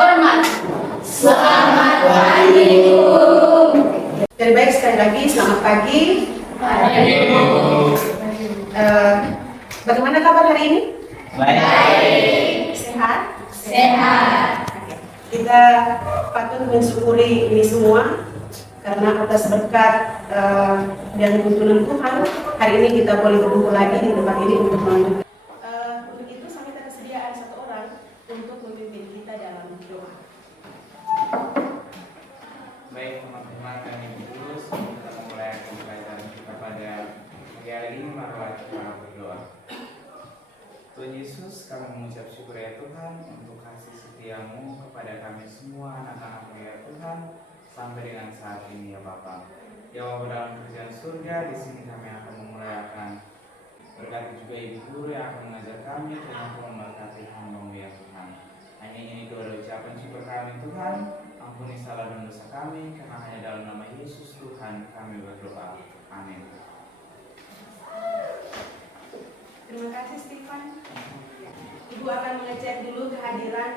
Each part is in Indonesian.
Hormat. Assalamualaikum. Jadi baik, sekali lagi selamat pagi. Bagaimana kabar hari ini? Baik. Sehat? Sehat. Kita patut mensyukuri ini semua karena atas berkat dan tuntunan Tuhan hari ini kita boleh berkumpul lagi di tempat ini untuk melanjutkan. Untuk itu saya minta kesediaan satu orang untuk memimpin kita dalam doa. Baik teman-teman dan ibu guru, sebelum kita memulai pembelajaran kita pada pagi hari ini, marilah kita berdoa. Tuhan Yesus, kami mengucap syukur ya Tuhan untuk kasih setiamu kepada kami semua anak-anak ya Tuhan sampai dengan saat ini ya Bapa. Ya Bapa, dalam kerjaan surga di sini kami akan memulaikan. Berkati juga ibu guru yang akan mengajar kami dan Tuhan memberkati hamba-Mu ya Tuhan. Hanya ini doa dan ucapan syukur kami Tuhan. Ampuni salah dan dosa kami, karena hanya dalam nama Yesus Tuhan kami berdoa. Amin. Terima kasih Stefan. Ibu akan mengecek dulu kehadiran.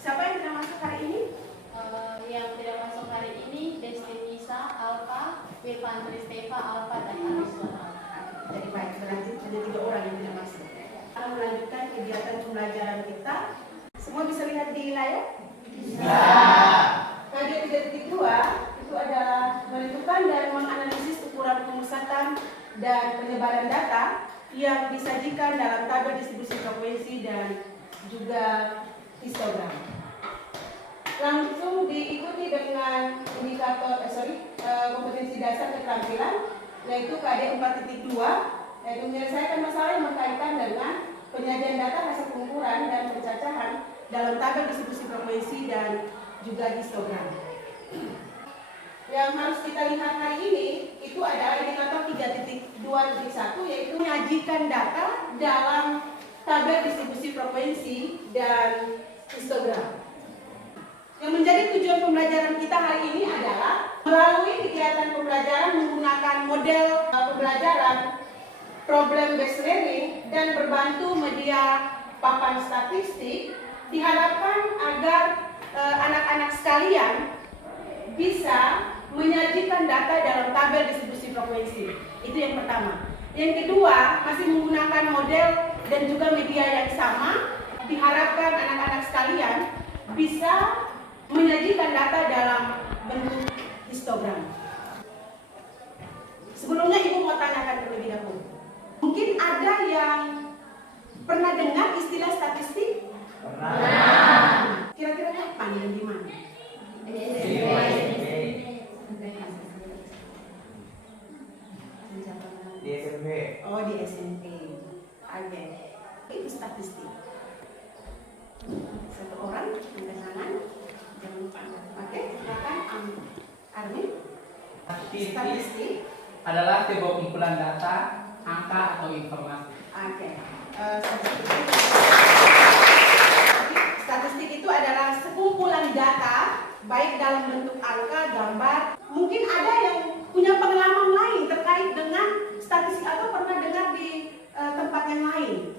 Siapa yang tidak masuk hari ini? Yang tidak masuk hari ini Destinisa, Alfa, Wirvan Tristefa, Alfa, dan Ariswana. Jadi baik, berarti ada 3 orang yang tidak masuk. Kita melanjutkan kegiatan pembelajaran kita. Semua bisa lihat di layar? Bisa. Kajian 3.2 itu adalah menentukan dan menganalisis ukuran pemusatan dan penyebaran data yang disajikan dalam tabel distribusi frekuensi dan juga histogram. Langsung diikuti dengan indikator kompetensi dasar keterampilan, yaitu KD 4.2, yaitu menyelesaikan masalah yang berkaitan dengan penyajian data hasil pengukuran dan pencacahan dalam tabel distribusi frekuensi dan juga histogram. Yang harus kita lihat hari ini itu adalah indikator 3.2.1, yaitu menyajikan data dalam tabel distribusi frekuensi dan histogram. Yang menjadi tujuan pembelajaran kita hari ini adalah melalui kegiatan pembelajaran menggunakan model pembelajaran problem based learning dan berbantu media papan statistik, diharapkan agar anak-anak sekalian bisa menyajikan data dalam tabel distribusi frekuensi. Itu yang pertama. Yang kedua, masih menggunakan model dan juga media yang sama, diharapkan anak-anak sekalian bisa menyajikan data dalam bentuk histogram. Sebelumnya Ibu mau tanyakan terlebih dahulu. Mungkin ada yang pernah dengar istilah statistik? Pernah. Kira-kira kapan dan di mana? Di SMP. Oh, di SMP. Oke. Itu statistik. Satu orang angkat tangan. Jangan lupa. Oke, silakan Armin. Statistik Adalah sebuah kumpulan data, angka atau informasi. Oke. Statistik itu adalah sekumpulan data, baik dalam bentuk angka, gambar. Mungkin ada yang punya pengalaman lain terkait dengan statistik atau pernah dengar di tempat yang lain.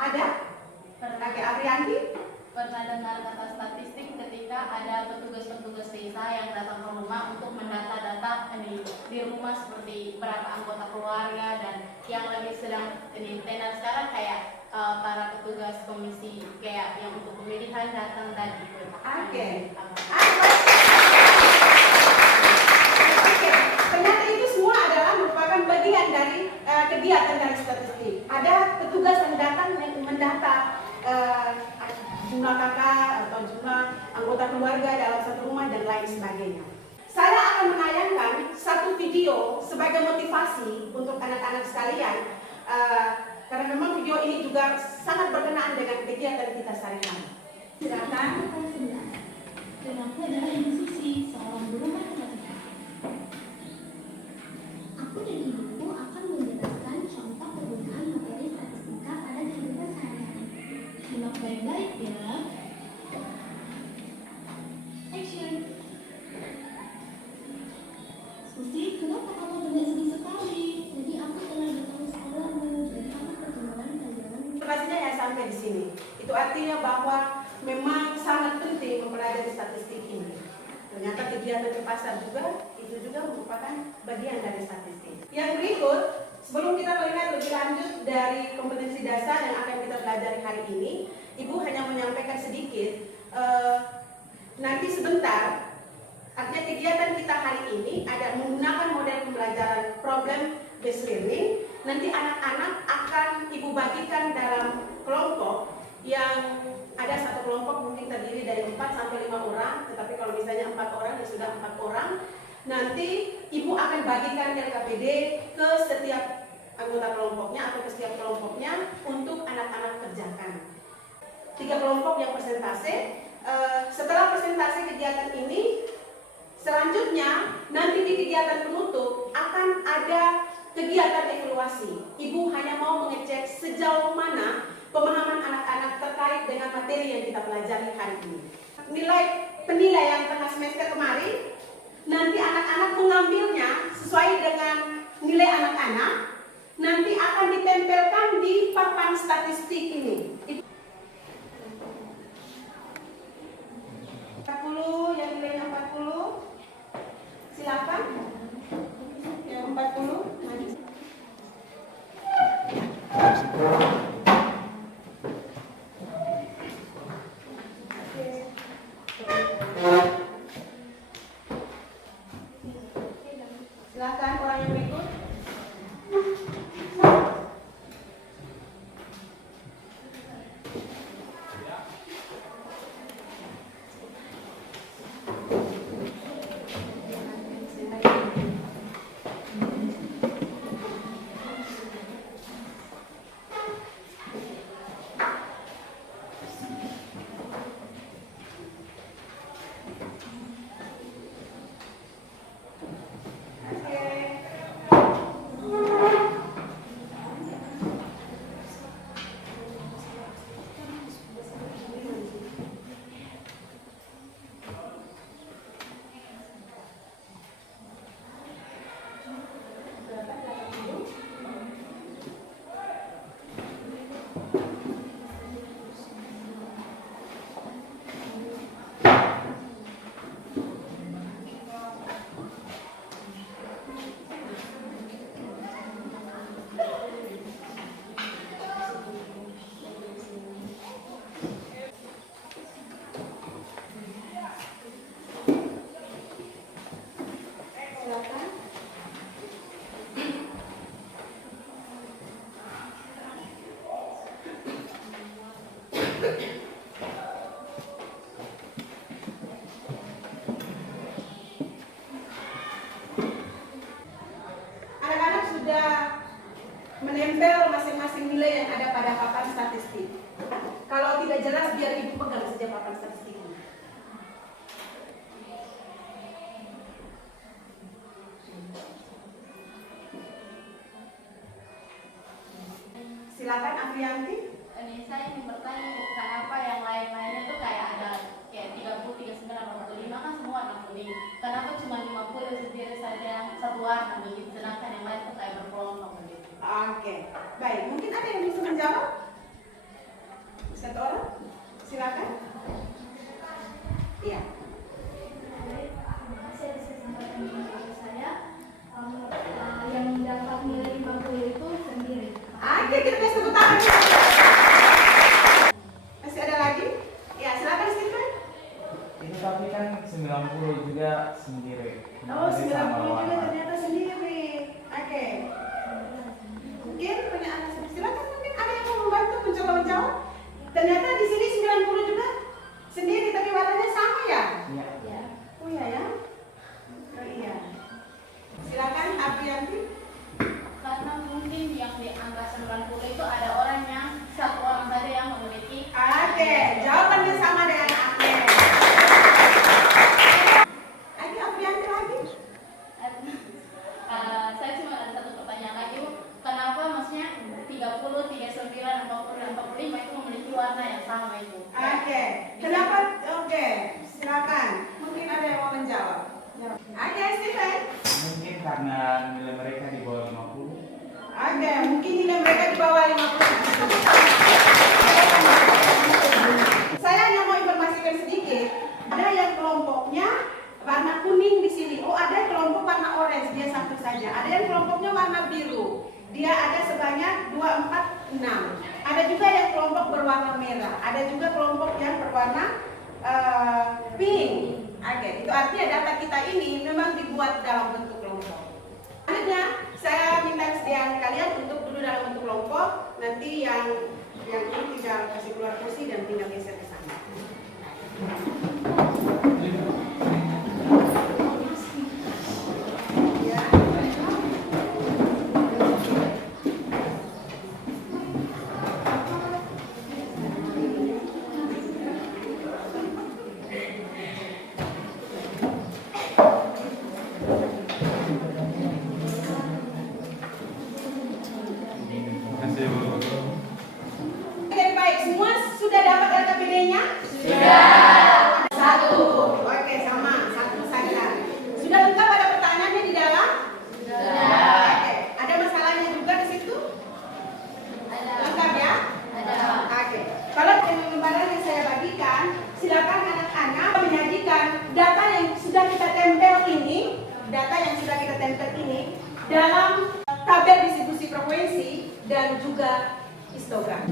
Ada? Oke, Aprianti? Pernah dengar kata statistik ketika ada petugas-petugas desa yang datang ke rumah untuk mendata data di rumah seperti berapa anggota keluarga dan yang lagi sedang tenar sekarang kayak para petugas komisi kayak yang untuk pemilihan datang tadi. Oke. Ternyata itu semua adalah merupakan bagian dari kegiatan dari statistik. Ada petugas yang datang mendata jumlah kakak atau jumlah anggota keluarga dalam satu rumah dan lain sebagainya. Saya akan menayangkan satu video sebagai motivasi untuk anak-anak sekalian karena memang video ini juga sangat berkenaan dengan kegiatan kita sehari-hari. Silakan. Dan aku adalah Ibu Susi, seorang guru matematika. Aku dan ibuku akan menjelaskan contoh penggunaan materi statistika pada kehidupan sehari-hari. Simak baik-baik ya. Action. Susi, kenapa kamu terlihat sedih sekali? Jadi aku telah datang sekolahmu, jadi aku pertemuan pelajaran. Informasinya ya sampai di sini. Itu artinya artinya bahwa memang sangat penting mempelajari statistik ini. Ternyata kegiatan ke pasar juga, itu juga merupakan bagian dari statistik. Yang berikut, sebelum kita melihat lebih lanjut dari kompetensi dasar yang akan kita pelajari hari ini, Ibu hanya menyampaikan sedikit, nanti sebentar, artinya kegiatan kita hari ini ada menggunakan model pembelajaran problem based learning. Nanti anak-anak akan Ibu bagikan dalam kelompok yang ada satu kelompok mungkin terdiri dari 4 sampai 5 orang, tetapi kalau misalnya 4 orang ya sudah 4 orang. Nanti Ibu akan bagikan LKPD ke setiap anggota kelompoknya atau ke setiap kelompoknya untuk anak-anak kerjakan. 3 kelompok yang persentase. Setelah presentasi kegiatan ini, selanjutnya nanti di kegiatan penutup akan ada kegiatan evaluasi. Ibu hanya mau mengecek sejauh mana pemahaman anak-anak terkait dengan materi yang kita pelajari hari ini. Nilai penilaian tengah semester kemarin, nanti anak-anak mengambilnya sesuai dengan nilai anak-anak, nanti akan ditempelkan di papan statistik ini. 40, yang nilainya 40, silakan. Yang 40, maju. Silakan orang yang berikut. Anak-anak sudah menempel masing-masing nilai yang ada pada papan statistik. Kalau tidak jelas, biar Ibu pegang saja papan statistik ini. Silakan Afriyanti. Ini saya ingin bertanya, kenapa yang lain-lainnya tuh kayak ada kayak 30, 39, 45 kan semua 60. Kenapa cuma 50 sendiri saja satu warna begitu, sedangkan yang lain tuh kayak berkelompok begitu. Oke, baik. Mungkin ada yang bisa menjawab? Satu orang? Silakan. Iya. Saya bisa sampaikan dari saya, yang dapat nilai 50 itu sendiri. Oke, kita kasih tepuk tangan. Masih ada lagi? Ya, silakan Stephen. Itu tapi kan 90 juga sendiri. Oh, Jadi 90 sama juga warna. ternyata sendiri. Oke. Mungkin pertanyaan silakan, mungkin ada yang mau membantu mencoba menjawab. Ternyata di sini 90 juga sendiri, tapi warnanya sama ya? Iya. Oh iya ya? Oh iya. Silakan Aprianti. Karena mungkin yang di angka 90 itu ada orang yang satu orang saja yang memiliki. Oke, jawabannya sama dengan Apri. Lagi Aprianti lagi? Saya cuma ada satu pertanyaan lagi, Bu. Kenapa maksudnya 30, 39, 40, dan 45 itu memiliki warna yang sama itu? Oke. Kenapa? Oke, silakan. Mungkin ada yang mau menjawab. Oke, Stephen. Mungkin karena nilai mereka di bawah 50. Oke, mungkin nilai mereka di bawah 50. Ada juga kelompok yang berwarna pink. Oke, itu artinya data kita ini memang dibuat dalam bentuk kelompok. Selanjutnya, saya minta kesediaan kalian untuk duduk dalam bentuk kelompok. Nanti yang ini tinggal kasih keluar kursi dan tinggal geser ke sana. Ya. Oke, baik. Semua sudah dapat LKPD-nya? Sudah. Satu. Oke, sama. Satu saja. Sudah lengkap ada pertanyaannya di dalam? Sudah. Oke. Ada masalahnya juga di situ? Ada. Lengkap ya? Ada. Oke. Kalau dengan lembaran yang saya bagikan, silakan anak-anak menyajikan data yang sudah kita tempel ini, dalam tabel distribusi frekuensi dan juga histogram.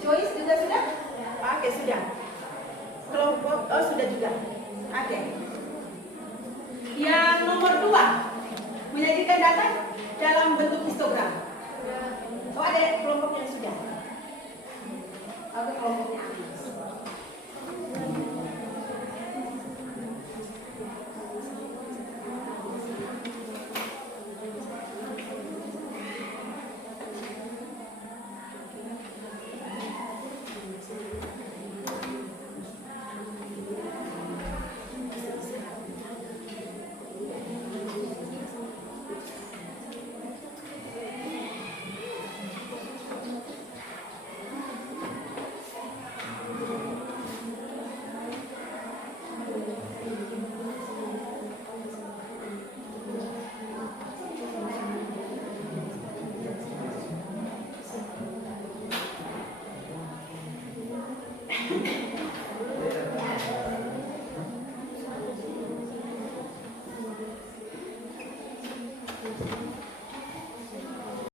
Joyce juga sudah? Oke, sudah. Kelompok, oh sudah juga. Oke. Yang nomor 2, menyajikan data dalam bentuk histogram. Oh, ada kelompok yang sudah. Oke, kelompoknya Agnes.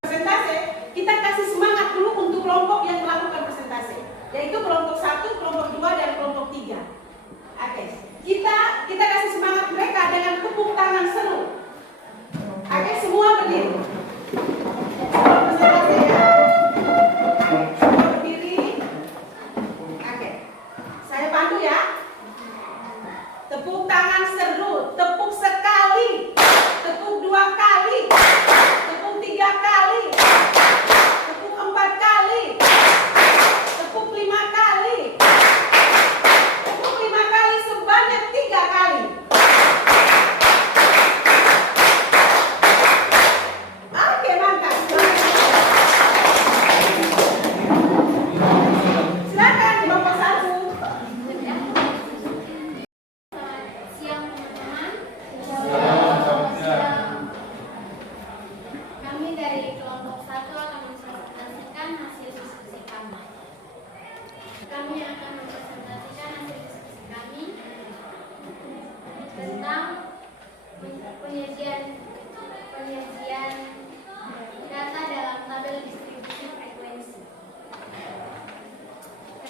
Persentase, kita kasih semangat dulu untuk kelompok yang melakukan persentase, yaitu kelompok 1, kelompok 2, dan kelompok 3. Oke, kita kasih semangat mereka dengan tepuk tangan seru. Oke, semua berdiri. Persentase ya. Semua berdiri. Oke, saya bantu ya. Tepuk tangan seru, tepuk sekali, tepuk 2 kali, tepuk 3 kali, tepuk 4 kali, tepuk 5 kali, dari kelompok 1 akan mempresentasikan hasil diskusi kami. Kami akan mempresentasikan hasil diskusi kami tentang penyajian data dalam tabel distribusi frekuensi.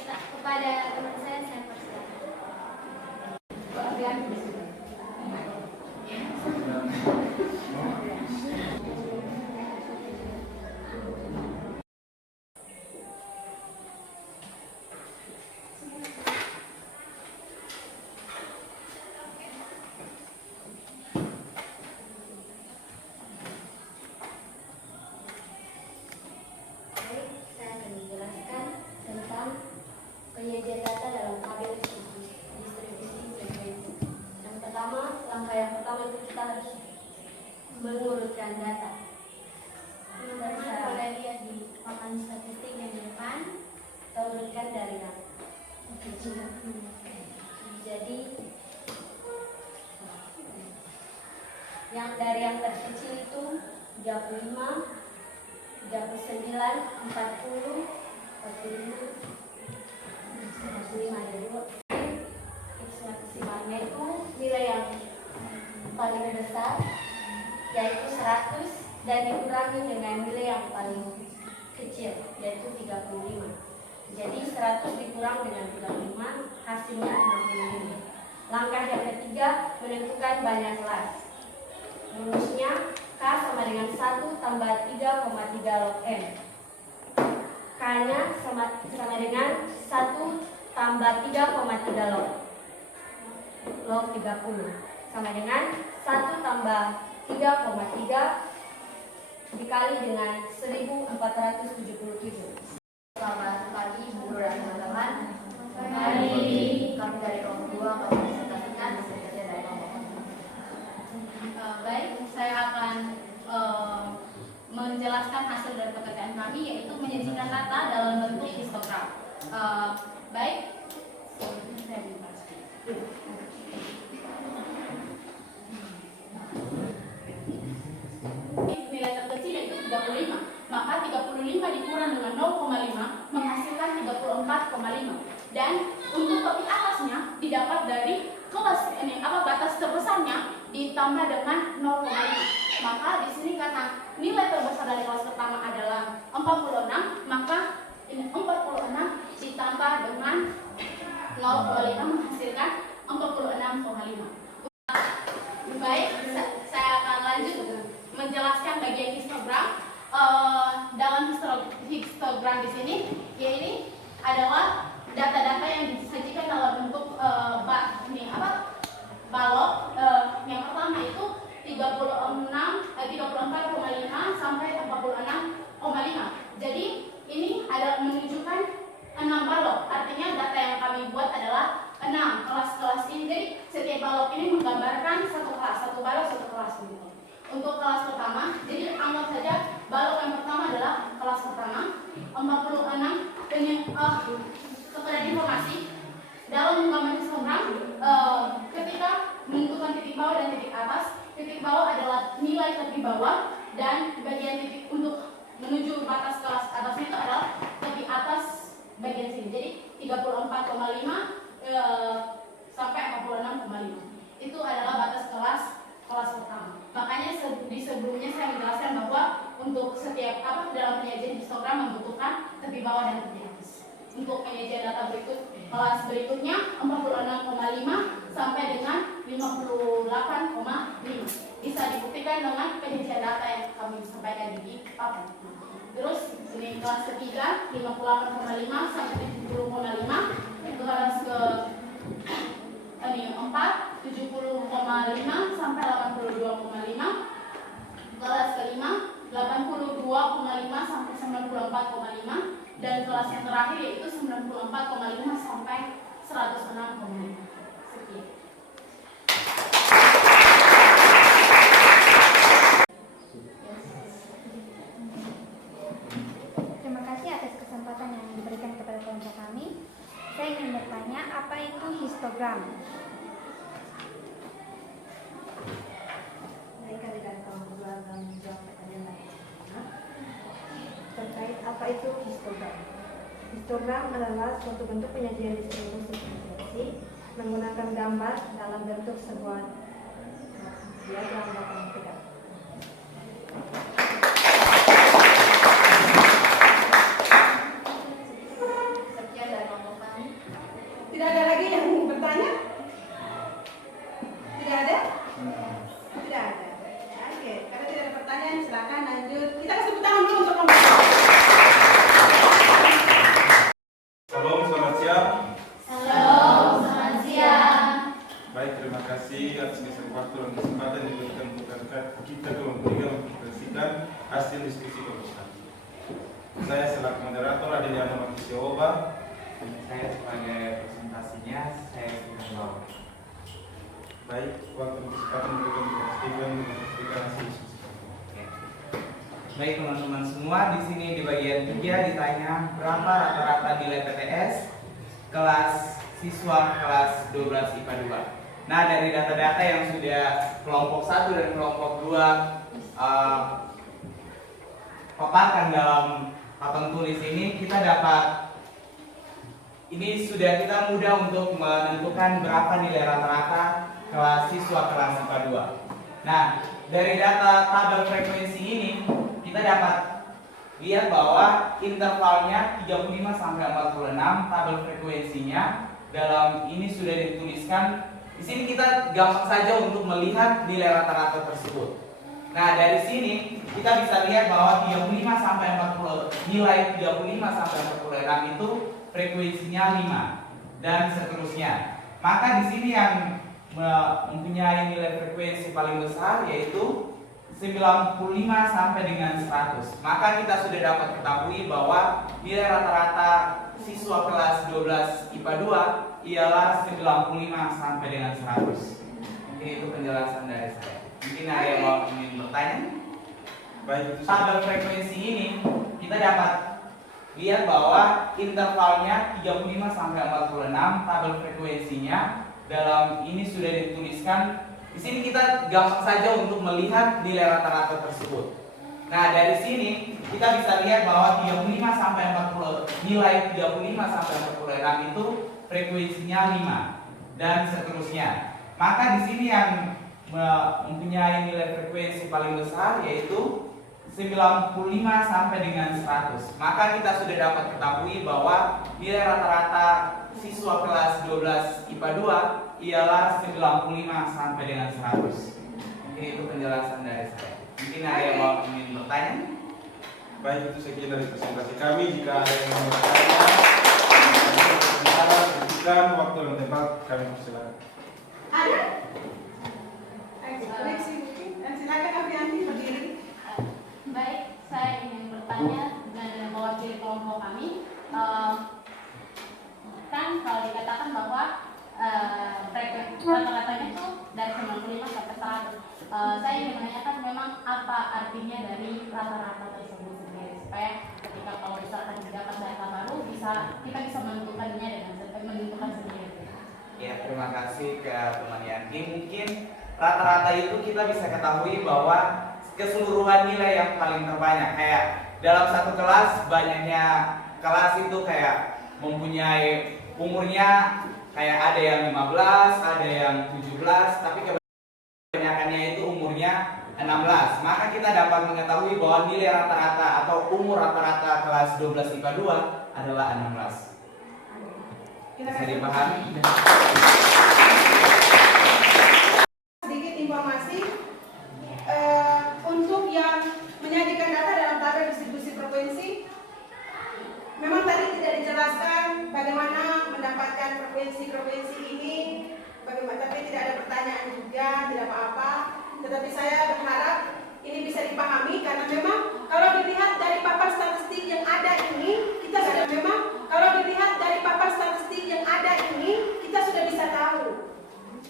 Kepada teman saya persilakan. Penyajian data dalam tabel distribusi frekuensi. Langkah yang pertama itu kita harus mengurutkan data. Teman-teman boleh lihat di papan statistik yang di depan, kita urutkan dari yang kecil. Jadi dari yang terkecil itu 35, 39, 40, 45. X maksimalnya itu nilai yang paling besar, yaitu 100, dan dikurangi dengan nilai yang paling kecil, yaitu 35. Jadi 100 dikurang dengan 35, hasilnya 65. Langkah yang ketiga, menentukan banyak kelas. Rumusnya K sama dengan 1 tambah 3,3 log M. K-nya sama dengan 1 tambah 3,3 log 30 sama dengan 1 tambah 3,3 dikali dengan 1477. Selamat pagi guru dan teman-teman. Pagi. Kami dari kelompok 2 akan mempresentasikan hasil kerja dari kelompok 1. Baik, saya akan menjelaskan hasil dari pekerjaan kami, yaitu menyajikan data dalam bentuk histogram. Baik, saya bebas. Nilai terkecil yaitu 35, maka 35 dikurang dengan 0,5 menghasilkan 34,5, dan untuk topik atasnya didapat dari kelas ini batas terbesarnya ditambah dengan 0,5. Maka di sini karena nilai terbesar dari kelas pertama adalah 46, maka ini 46 ditambah dengan 0,5 menghasilkan 46,5. Baik, saya akan lanjut menjelaskan bagian histogram. Dalam histogram di sini, yaitu adalah data-data yang disajikan dalam bentuk balok. Yang pertama itu 34,5 sampai 46,5. Jadi ini adalah menunjukkan 6 balok. Artinya data yang kami buat adalah 6 kelas-kelas ini. Jadi setiap balok ini menggambarkan satu kelas, satu balok satu kelas begitu. Untuk kelas pertama, jadi anggap saja balok yang pertama adalah kelas pertama 46. Sekedar informasi dalam menggambar histogram, ketika menentukan titik bawah dan titik atas, titik bawah adalah nilai tepi bawah, dan bagian titik untuk menuju batas kelas atas itu adalah tepi atas bagian sini. Jadi 34,5 sampai 46,5 itu adalah batas kelas pertama. Makanya di sebelumnya saya menjelaskan bahwa untuk setiap dalam penyajian histogram membutuhkan tepi bawah dan tepi atas. Untuk penyajian data kelas berikutnya 46,5 sampai dengan 58,5 bisa dibuktikan dengan penyajian data yang kami sampaikan di papan. Terus ini kelas ketiga 58,5 sampai 70,5. Itu kelas ke 4 70,5 sampai 82,5. Kelas kelima 82,5 sampai 94,5, dan kelas yang terakhir yaitu 94,5 sampai 106,5. Sekian. Terima kasih atas kesempatan yang diberikan kepada kelompok kami. Saya ingin bertanya, apa itu histogram? Baik, kami dari kelompok 2 akan menjawab pertanyaan. itu histogram? Histogram adalah suatu bentuk penyajian distribusi frekuensi menggunakan gambar dalam bentuk sebuah diagram matematika. Sekian dari kelompok kami. Tidak ada lagi yang bertanya? Tidak ada? Tidak ada. Oke, karena tidak ada pertanyaan, silakan lanjut. Kita kasih tepuk tangan dulu untuk kelompok. Salam, selamat siang. Shalom, selamat siang. Baik, terima kasih atas waktu dan kesempatan yang diberikan untuk kita kelompok 3 mempresentasikan hasil diskusi kelompok kami. Saya selaku moderator Adeliana Matisioba. Saya sebagai presentasinya, saya Sumbawa. Baik, waktu dan kesempatan diberikan untuk hasil diskusi kelompok. Baik teman-teman semua, di sini di bagian 3 ditanya berapa rata-rata nilai PTS kelas siswa kelas 12 IPA 2. Nah, dari data-data yang sudah kelompok 1 dan kelompok 2 paparkan dalam papan tulis ini, kita dapat ini sudah kita mudah untuk menentukan berapa nilai rata-rata kelas siswa kelas IPA 2. Nah, dari data tabel frekuensi ini kita dapat lihat bahwa intervalnya 35 sampai 46 tabel frekuensinya dalam ini sudah dituliskan. Di sini kita gampang saja untuk melihat nilai rata-rata tersebut. Nah, dari sini kita bisa lihat bahwa 35 sampai 40 nilai 35 sampai 46 itu frekuensinya 5 dan seterusnya. Maka di sini yang mempunyai nilai frekuensi paling besar yaitu 95 sampai dengan 100. Maka kita sudah dapat ketahui bahwa nilai rata-rata siswa kelas 12 IPA 2 ialah 95 sampai dengan 100. Mungkin itu penjelasan dari saya. Mungkin ada yang mau ingin bertanya? Baik, itu Tabel frekuensi ini kita dapat lihat bahwa intervalnya 35 sampai 46 tabel frekuensinya dalam ini sudah dituliskan. Di sini kita gampang saja untuk melihat nilai rata-rata tersebut. Nah, dari sini kita bisa lihat bahwa 35 sampai 40 nilai 35 sampai 46 itu frekuensinya 5 dan seterusnya. Maka di sini yang mempunyai nilai frekuensi paling besar yaitu 95 sampai dengan 100. Maka kita sudah dapat ketahui bahwa nilai rata-rata siswa kelas 12 IPA 2 ialah 95 sampai dengan 100. Mungkin itu penjelasan dari saya. Mungkin ada yang mau ingin bertanya? baik, itu sekian dari presentasi kami. Jika ada yang mau bertanya, berikan waktu dan tempat, kami persilakan. Ada? Koneksi mungkin. Silakan Afianti berdiri. Baik, saya ingin bertanya dan mewakili kelompok kami. Kan kalau dikatakan bahwa frekuensi rata-ratanya itu dari 95 sampai 100. Saya ingin menanyakan memang apa artinya dari rata-rata tersebut sendiri supaya ketika kalau misalkan didapat data baru kita bisa menentukannya dengan menentukan sendiri. Ya, terima kasih ke teman Yanti. Mungkin rata-rata itu kita bisa ketahui bahwa keseluruhan nilai yang paling terbanyak, kayak dalam satu kelas banyaknya kelas itu kayak mempunyai umurnya kayak ada yang 15, ada yang 17, tapi kebanyakannya itu umurnya 16. Maka kita dapat mengetahui bahwa nilai rata-rata atau umur rata-rata kelas 12 IPA 2 adalah 16. Bisa dipahami? Sedikit informasi untuk yang menyajikan data dalam tabel distribusi frekuensi. Memang tadi tidak dijelaskan bagaimana mendapatkan frekuensi ini, tapi tidak ada pertanyaan juga, tidak apa-apa. Tetapi saya berharap ini bisa dipahami karena memang kalau dilihat dari papan statistik yang ada ini, kita sudah bisa tahu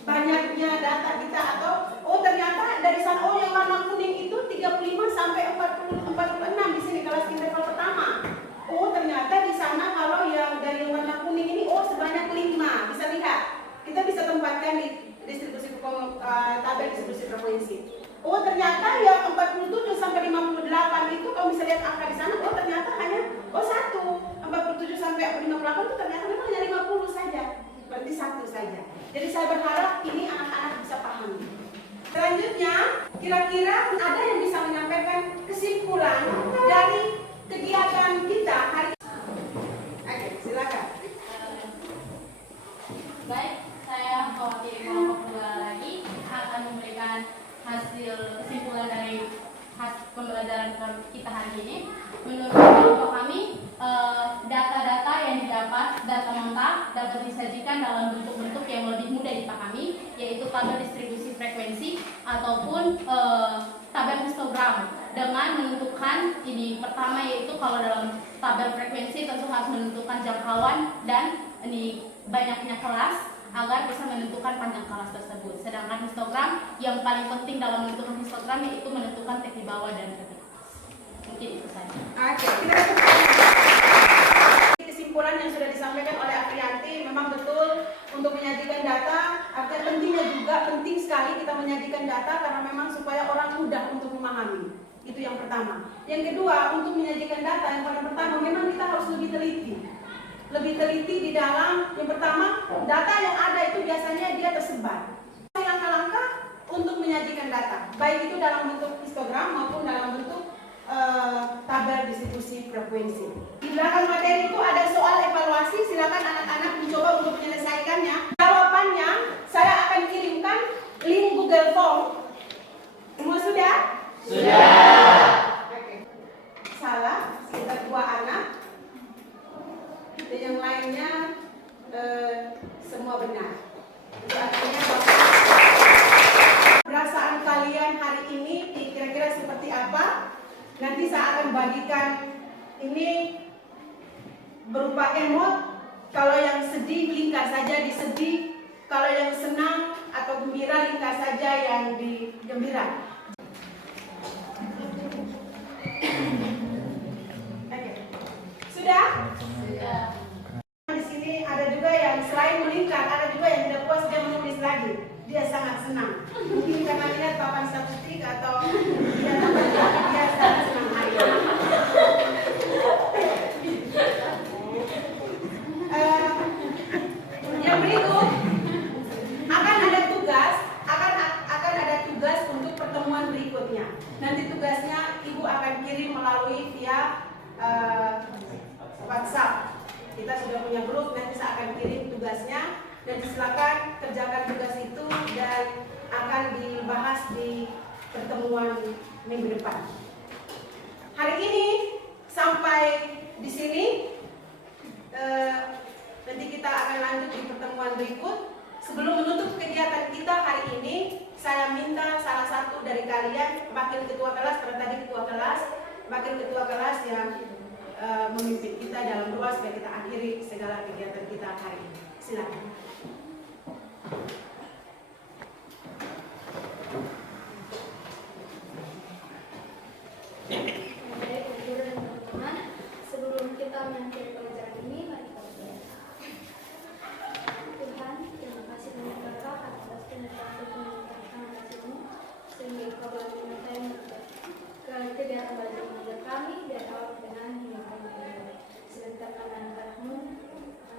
banyaknya data kita atau ternyata dari sana yang warna kuning itu 35 sampai 46 di sini kelas interval pertama. Ternyata di sana kalau yang dari warna kuning ini sebanyak 5. Bisa lihat. Kita bisa tempatkan di distribusi tabel distribusi frekuensi. Ternyata yang 47 sampai 50 Jadi saya berharap ini anak-anak bisa pahami. Selanjutnya, kira-kira ada yang bisa menyampaikan kesimpulan dari kegiatan kita hari ini? Oke, silakan. Baik, saya mewakili kelompok 2 lagi akan memberikan hasil kesimpulan dari pembelajaran kita hari ini. Menurut kelompok kami, data-data yang didapat, data mentah dapat disajikan dalam bentuk-bentuk yang lebih mudah dipahami, yaitu tabel distribusi frekuensi ataupun tabel histogram, dengan menentukan ini pertama, yaitu kalau dalam tabel frekuensi tentu harus menentukan jangkauan dan ini banyaknya kelas agar bisa menentukan panjang kelas tersebut. Sedangkan histogram yang paling penting dalam menentukan histogram yaitu menentukan tek di bawah dan tek di atas. Mungkin itu saja. Oke, kesimpulan yang sudah disampaikan oleh Aprianti memang betul untuk menyajikan data. Artinya penting sekali kita menyajikan data karena memang supaya orang mudah untuk memahami. Itu yang pertama. Yang kedua, untuk menyajikan data yang paling pertama memang kita harus lebih teliti di dalam. Yang pertama, data yang ada itu biasanya dia tersebar. Langkah-langkah untuk menyajikan data, baik itu dalam bentuk histogram maupun dalam bentuk tabel distribusi frekuensi. Di belakang materi itu ada soal evaluasi, silakan anak-anak mencoba untuk menyelesaikannya. Jawabannya saya akan kirimkan link Google Form. Semua sudah? Sudah. Oke. Salah, sekitar 2 anak. Dan yang lainnya semua benar. Itu artinya perasaan kalian hari ini kira-kira seperti apa? Nanti saya akan bagikan ini berupa emot. Kalau yang sedih lingkar saja di sedih, kalau yang senang atau gembira lingkar saja yang di gembira. Oke. Sudah? Sudah. Di sini ada juga yang selain melingkar, ada juga yang tidak puas dia menulis lagi. Dia sangat senang. Mungkin karena lihat papan statistik atau dia sangat senang hari ini. Yang berikut akan ada tugas untuk pertemuan berikutnya. Nanti tugasnya Ibu akan kirim melalui via WhatsApp. Kita sudah punya grup, nanti saya akan kirim tugasnya dan silakan kerjakan tugas itu dan akan dibahas di pertemuan minggu depan. Hari ini sampai di sini. Nanti kita akan lanjut di pertemuan berikut. Sebelum menutup kegiatan kita hari ini, saya minta salah satu dari kalian, wakil ketua kelas, karena tadi ketua kelas, wakil ketua kelas yang memimpin kita dalam doa supaya kita akhiri segala kegiatan kita hari ini. Silakan. Baik, guru dan teman-teman, sebelum kita mengakhiri pelajaran ini, mari kita berdoa. Tuhan, terima kasih banyak Bapak atas penyertaan kasih-Mu, sehingga Engkau boleh menyertai kegiatan belajar mengajar kami dari awal dengan hingga kami berakhir. Sebentar anak-anak-Mu,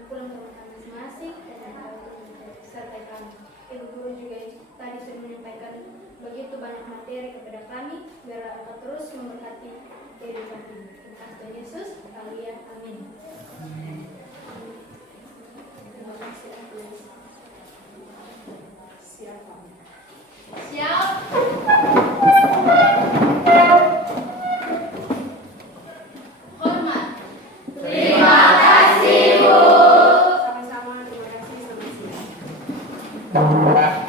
pulang ke kami masing-masing dan Engkau sertai kami. Ibu guru juga tadi sudah menyampaikan begitu banyak materi kepada kami, biar Engkau terus memberkati kehidupan ini. Tuhan Yesus, kalian amin. Terima kasih. Siap. Hormat. Terima kasih, Bu. Sama-sama, terima kasih. Selamat siang.